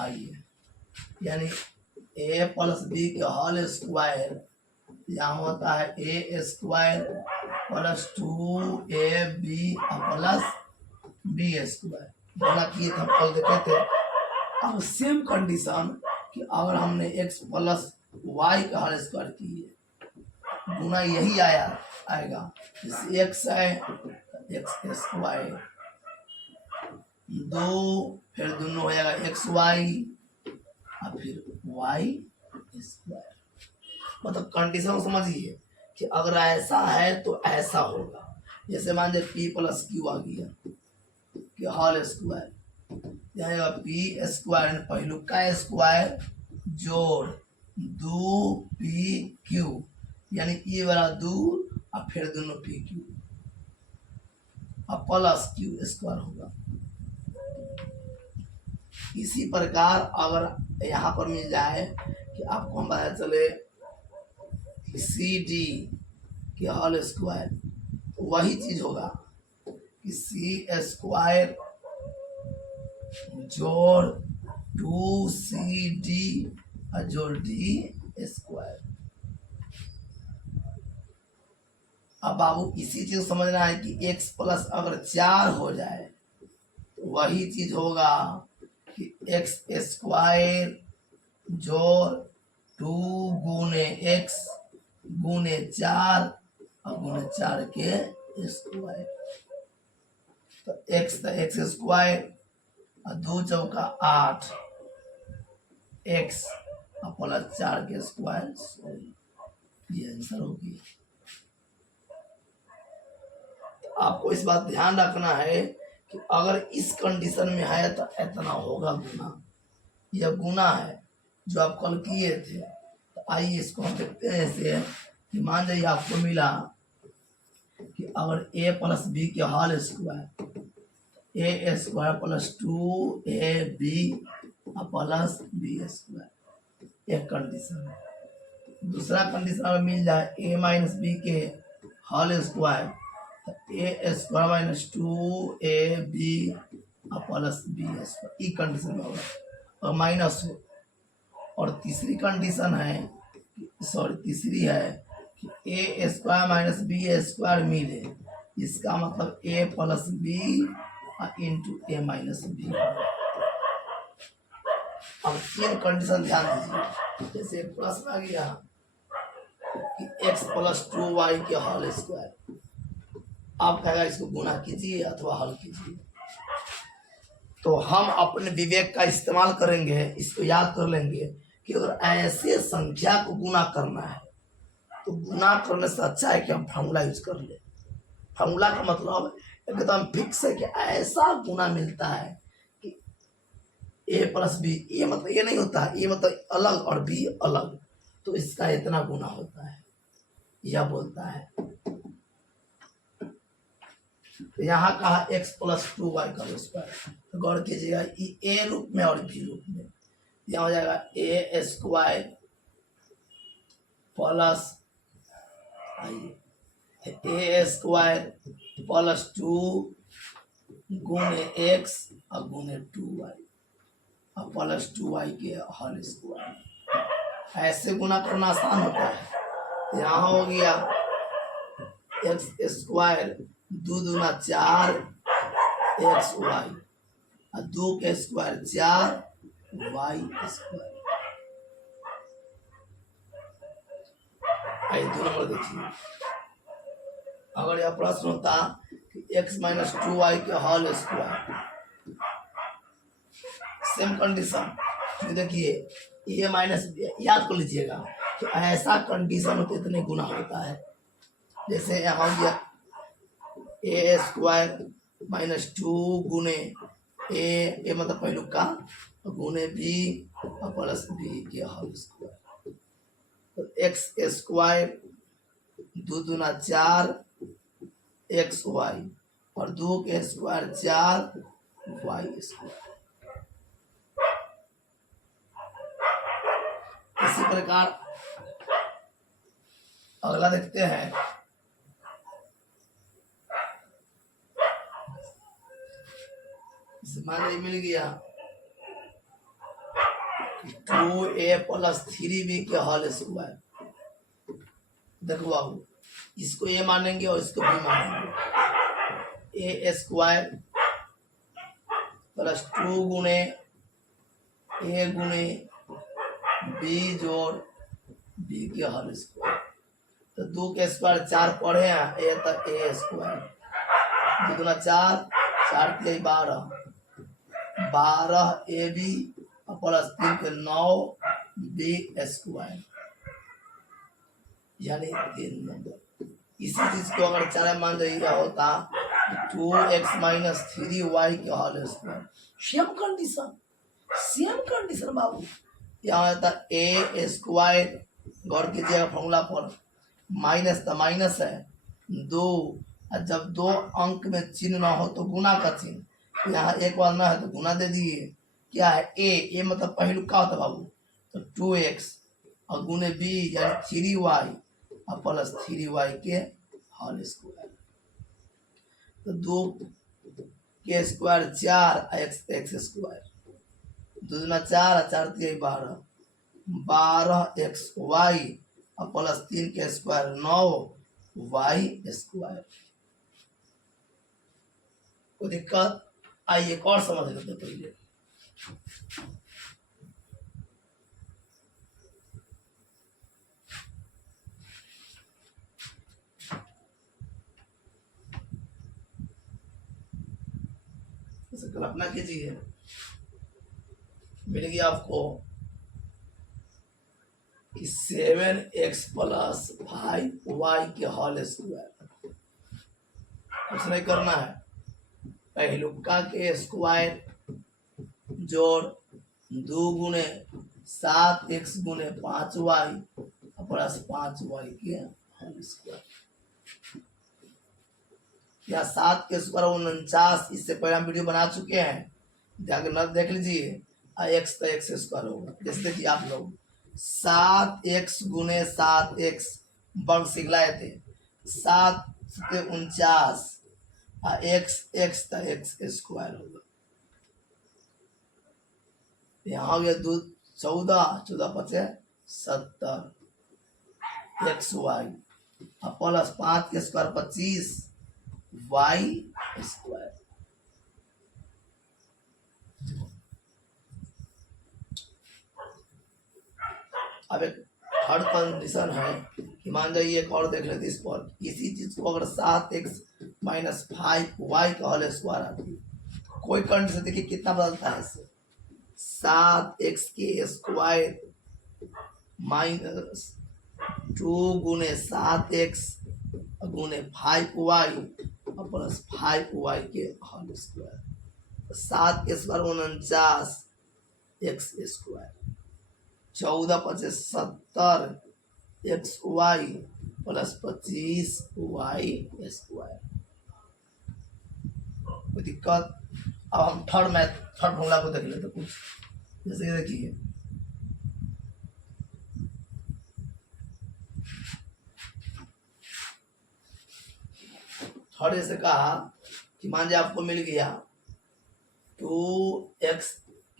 आइए, यानी A plus B के होल स्क्वायर, यहाँ होता है A square plus 2ab plus B square. बोला कि हम कल देखे थे। अब सेम कंडीशन कि अगर हमने x प्लस वाई का होल स्क्वायर किए, गुना यही आएगा। जैसे x है x स्क्वायर, दो फिर दोनों हो जाएगा एक्स वाई और फिर वाई स्क्वायर। मतलब कंडीशन समझिए कि अगर ऐसा है तो ऐसा होगा। जैसे मान लीजिए पी प्लस क्यू आ गया कि होल स्क्वायर, यहाँ पी स्क्वायर पहलू का स्क्वायर जोड़ दो पी क्यू, यानी ये वाला दो और फिर दोनों पी क्यू और प्लस क्यू स्क्वायर होगा। इसी प्रकार अगर यहाँ पर मिल जाए कि आपको हम पता चले सी डी के होल स्क्वायर, तो वही चीज होगा कि सी स्क्वायर जोड़ 2cd और जोड़ डी स्क्वायर। अब बाबू इसी चीज समझना है कि x प्लस अगर 4 हो जाए तो वही चीज होगा कि एक्स स्क्वायर जोड़ 2 गुने x गुने 4 और गुने 4 के स्क्वायर। तो एक्स स्क्वायर और 2 चौका 8 एक्स और प्लस 4 के स्क्वायर 16, ये आंसर होगी। तो आपको इस बात ध्यान रखना है कि अगर इस कंडीशन में है तो इतना होगा गुना। यह गुना है जो आप कल किए थे। तो आइए इसको हम देखते हैं ऐसे कि मान जाइए आपको मिला कि अगर a प्लस बी के whole square, A square plus 2ab plus B square, एक कंडीशन है। दूसरा कंडीशन अगर मिल जाए a माइनस बी के whole square, A square minus 2ab plus B square, ई कंडीशन में होगा और माइनस हो। और तीसरी कंडीशन है, सॉरी तीसरी है कि ए स्क्वायर माइनस बी स्क्वायर मिले, इसका मतलब ए प्लस बी इंटू ए माइनस बी। अब तीन कंडीशन ध्यान दीजिए। जैसे एक प्रश्न आ गया कि x प्लस 2y के होल स्क्वायर, आप कहेगा इसको गुना कीजिए अथवा हल कीजिए। तो हम अपने विवेक का इस्तेमाल करेंगे, इसको याद कर लेंगे कि अगर ऐसे संख्या को गुना करना है तो गुना करने से अच्छा है कि हम फॉर्मूला यूज कर ले। फॉर्मूला का मतलब एकदम फिक्स है कि ऐसा गुना मिलता है कि ए प्लस बी, ये मतलब ये नहीं होता है, ये मतलब अलग और बी अलग, तो इसका इतना गुना होता है, यह बोलता है। तो यहाँ कहा x प्लस 2y का स्क्वायर, तो गौर कीजिएगा ए रूप में और बी रूप में। यहाँ हो जाएगा ए स्क्वायर प्लस ए स्क्वायर प्लस 2 गुने x और गुने 2y और प्लस 2y के होल स्क्वायर। ऐसे गुना करना आसान होता है। यहाँ हो गया एक्स स्क्वायर 2 दूना 4 एक्स वाई और 2 के स्क्वायर 4 वाई स्क्वायर। आइए 2 नंबर देखिए। अगर यह प्रश्न होता कि x माइनस 2y के होल स्क्वायर, सेम कंडीशन, देखिए ये माइनस, याद कर लीजिएगा कि ऐसा कंडीशन होते इतने गुना होता है। जैसे यहाँ हो गया ए स्क्वायर माइनस 2 गुने ए मतलब पहलू का गुने बी और प्लस बी के होल स्क्वायर। तो एक्स स्क्वायर 2 दूना 4 एक्स वाई और 2 के स्क्वायर 4 वाई स्क्वायर। इसी प्रकार अगला देखते हैं। मान मिल गया 2a प्लस 3b के होल स्क्वायर। देखो बाबू, इसको ए मानेंगे और इसको बी मानेंगे। ए स्क्वायर प्लस 2 गुणे ए गुणे बी जोड़ बी के होल स्क्वायर। तो 2 के स्क्वायर 4 पढ़े हैं, ए तो ए स्क्वायर, 2 दूना 4, 4 के 12, 12 ए बी प्लस 3 के 9 बी स्क्वायर, यानी 3 नंबर। इसी चीज को अगर 4 मान जाइए होता 2x माइनस 3y के होल स्क्वायर। सेम कंडीशन बाबू। यहाँ होता ए स्क्वायर, गौर कीजिएगा फॉर्मूला पर, माइनस तो माइनस है 2, और जब 2 अंक में चिन्ह ना हो तो गुना का चिन्ह, यहाँ एक बार ना है तो गुना दे दिए। क्या है ए मतलब पहलू का होता बाबू, तो 2x और गुने बी यानी 3y और प्लस 3y के होल स्क्वायर। तो 2 के स्क्वायर 4 x स्क्वायर, 2 दूना 4 और 4 के 12, 12xy और प्लस 3 के स्क्वायर 9y स्क्वायर। कोई दिक्कत? आइए एक और समझ लेते पहले। कल्पना कीजिए, मिल गया आपको कि 7x प्लस 5y के होल स्क्वायर। कुछ नहीं करना है, पहलुका के स्क्वायर जोड़ 2 गुणे 7x गुणे 5y प्लस 5y के होल स्क्वायर। या 7 के स्क्वायर 49, इससे पहले हम वीडियो बना चुके हैं, जाकर देख लीजिए। x तो x स्क्वायर होगा। जैसे देखिए आप लोग 7x गुणे 7x वर्ग सीख लाए थे, 7 के 49 और x तो x स्क्वायर होगा। यहाँ हो गया 2 14, 14 पचे 70 xy और प्लस 5 के स्क्वायर 25 y स्क्वायर। अब एक थर्ड कंडीशन है कि मान जाइए, एक और देख लेते इस पर। इसी चीज को अगर 7x माइनस 5y का होल स्क्वायर आती है, कोई कंडीशन देखिए कितना बदलता है इससे। 7x के स्क्वायर माइनस 2 गुणे 7x गुणे 5y और प्लस 5y के होल स्क्वायर। 7 के स्क्वायर 49 x स्क्वायर, 14 पचे 70 xy प्लस 25y स्क्वायर। कोई दिक्कत? अब हम थर्ड फॉर्मूला को देख लेते कुछ। जैसे देखिए, थर्ड जैसे कहा कि मान लीजिए आपको मिल गया 2x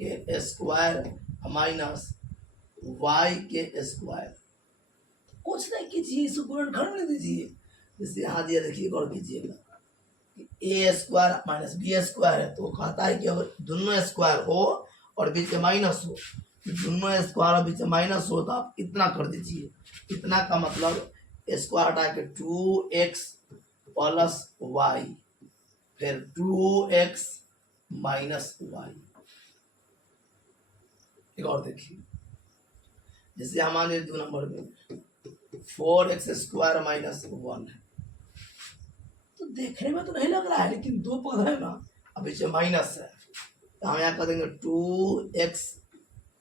के स्क्वायर माइनस y के स्क्वायर। कुछ नहीं कीजिए, इसको गुणनखंड में दीजिए। जैसे यहाँ दिया, देखिए गौर कीजिएगा, ए स्क्वायर माइनस बी स्क्वायर है, तो कहता है कि अगर दोनों स्क्वायर हो और बीच में माइनस हो, दोनों स्क्वायर और बीच में माइनस हो तो आप इतना कर दीजिए। इतना का मतलब स्क्वायर हटा के 2x प्लस y, फिर 2x माइनस y। एक और देखिए, जैसे हमारे 2 नंबर में 4x स्क्वायर माइनस 1 है, तो देखने में तो नहीं लग रहा है, लेकिन 2 पद है ना, अब इसे माइनस है, तो हम यहाँ कर देंगे 2x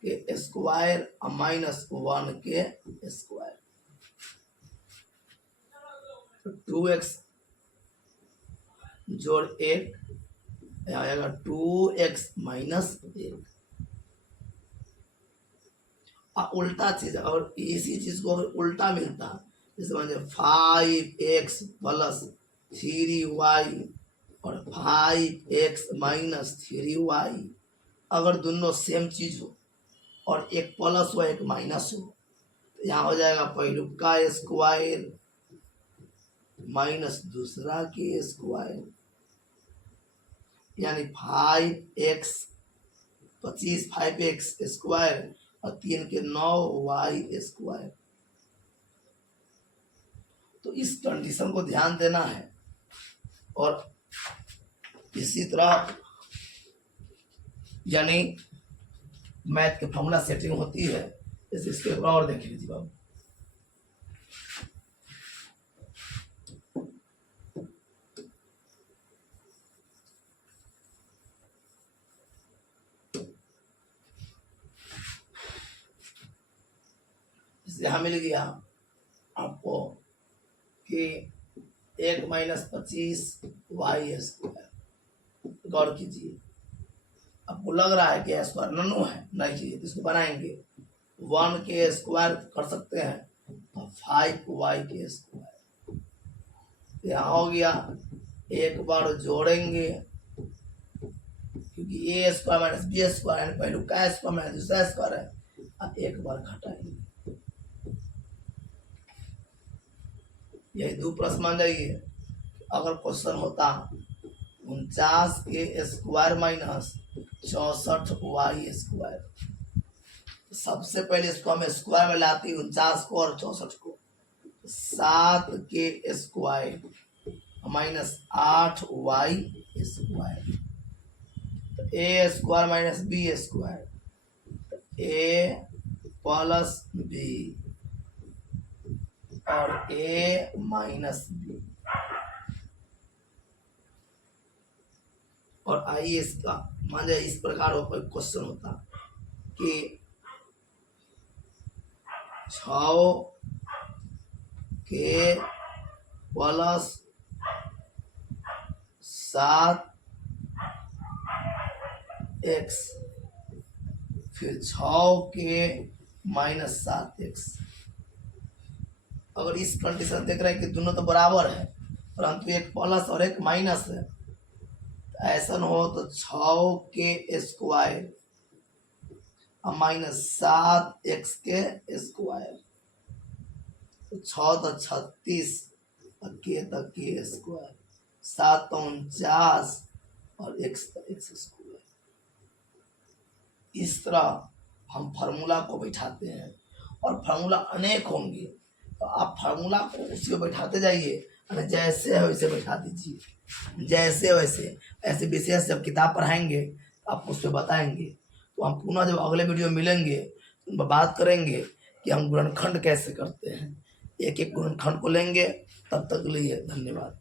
के स्क्वायर माइनस 1 के स्क्वायर। तो 2x जोड़ 1 आएगा 2x माइनस 1। उल्टा चीज, और इसी चीज को अगर उल्टा मिलता, जैसे मान लीजिए 5x प्लस 3y और 5x माइनस 3y, अगर दोनों सेम चीज हो और एक प्लस हो एक माइनस हो, तो यहाँ हो जाएगा पहलू का स्क्वायर माइनस दूसरा के स्क्वायर, यानी 5x 25 5x स्क्वायर और 3 के 9y स्क्वायर। तो इस कंडीशन को ध्यान देना है। और इसी तरह यानी मैथ के फॉर्मूला सेटिंग होती है, जैसे इसके ऊपर और देख लीजिए बाबू। यहाँ मिल गया आपको कि 1 माइनस 25y स्क्वायर। गौर कीजिए, आपको लग रहा है कि स्क्वायर नन्नू है, नहीं चाहिए तो इसको बनाएंगे 1 के स्क्वायर कर सकते हैं, तो 5y के स्क्वायर। यहाँ हो गया, एक बार जोड़ेंगे क्योंकि ए स्क्वायर माइनस बी स्क्वायर यानी पहलू का स्क्वायर माइनस दूसरा स्क्वायर है, अब एक बार घटाएंगे। यही 2 प्लस मान जाइए। अगर क्वेश्चन होता 49 के स्क्वायर माइनस 64y स्क्वायर, सबसे पहले इसको हम स्क्वायर में लाती 49 को और 64 को, 7 के स्क्वायर माइनस 8y स्क्वायर, तो ए स्क्वायर माइनस बी स्क्वायर, ए प्लस बी और ए माइनस बी। और आइए इसका मान जाए इस प्रकार हो, कोई क्वेश्चन होता कि 6 के प्लस 7x फिर 6 के माइनस 7x। अगर इस कंडीशन देख रहे हैं कि दोनों तो बराबर है परंतु एक प्लस और एक माइनस है, तो ऐसा हो तो 6 के स्क्वायर और माइनस 7x के स्क्वायर, तो 6 तो 36 और के तो के स्क्वायर, 7 तो 49 और x तो x स्क्वायर। इस तरह हम फार्मूला को बैठाते हैं और फार्मूला अनेक होंगे, तो आप फार्मूला को उसी को बैठाते जाइए, अरे जैसे है वैसे बैठा दीजिए, जैसे वैसे। ऐसे विशेष जब किताब पढ़ाएंगे आपको उस पर बताएंगे, तो हम पुनः जब अगले वीडियो मिलेंगे तो बात करेंगे कि हम गुणनखंड कैसे करते हैं। एक एक गुणनखंड को लेंगे। तब तक के लिए धन्यवाद।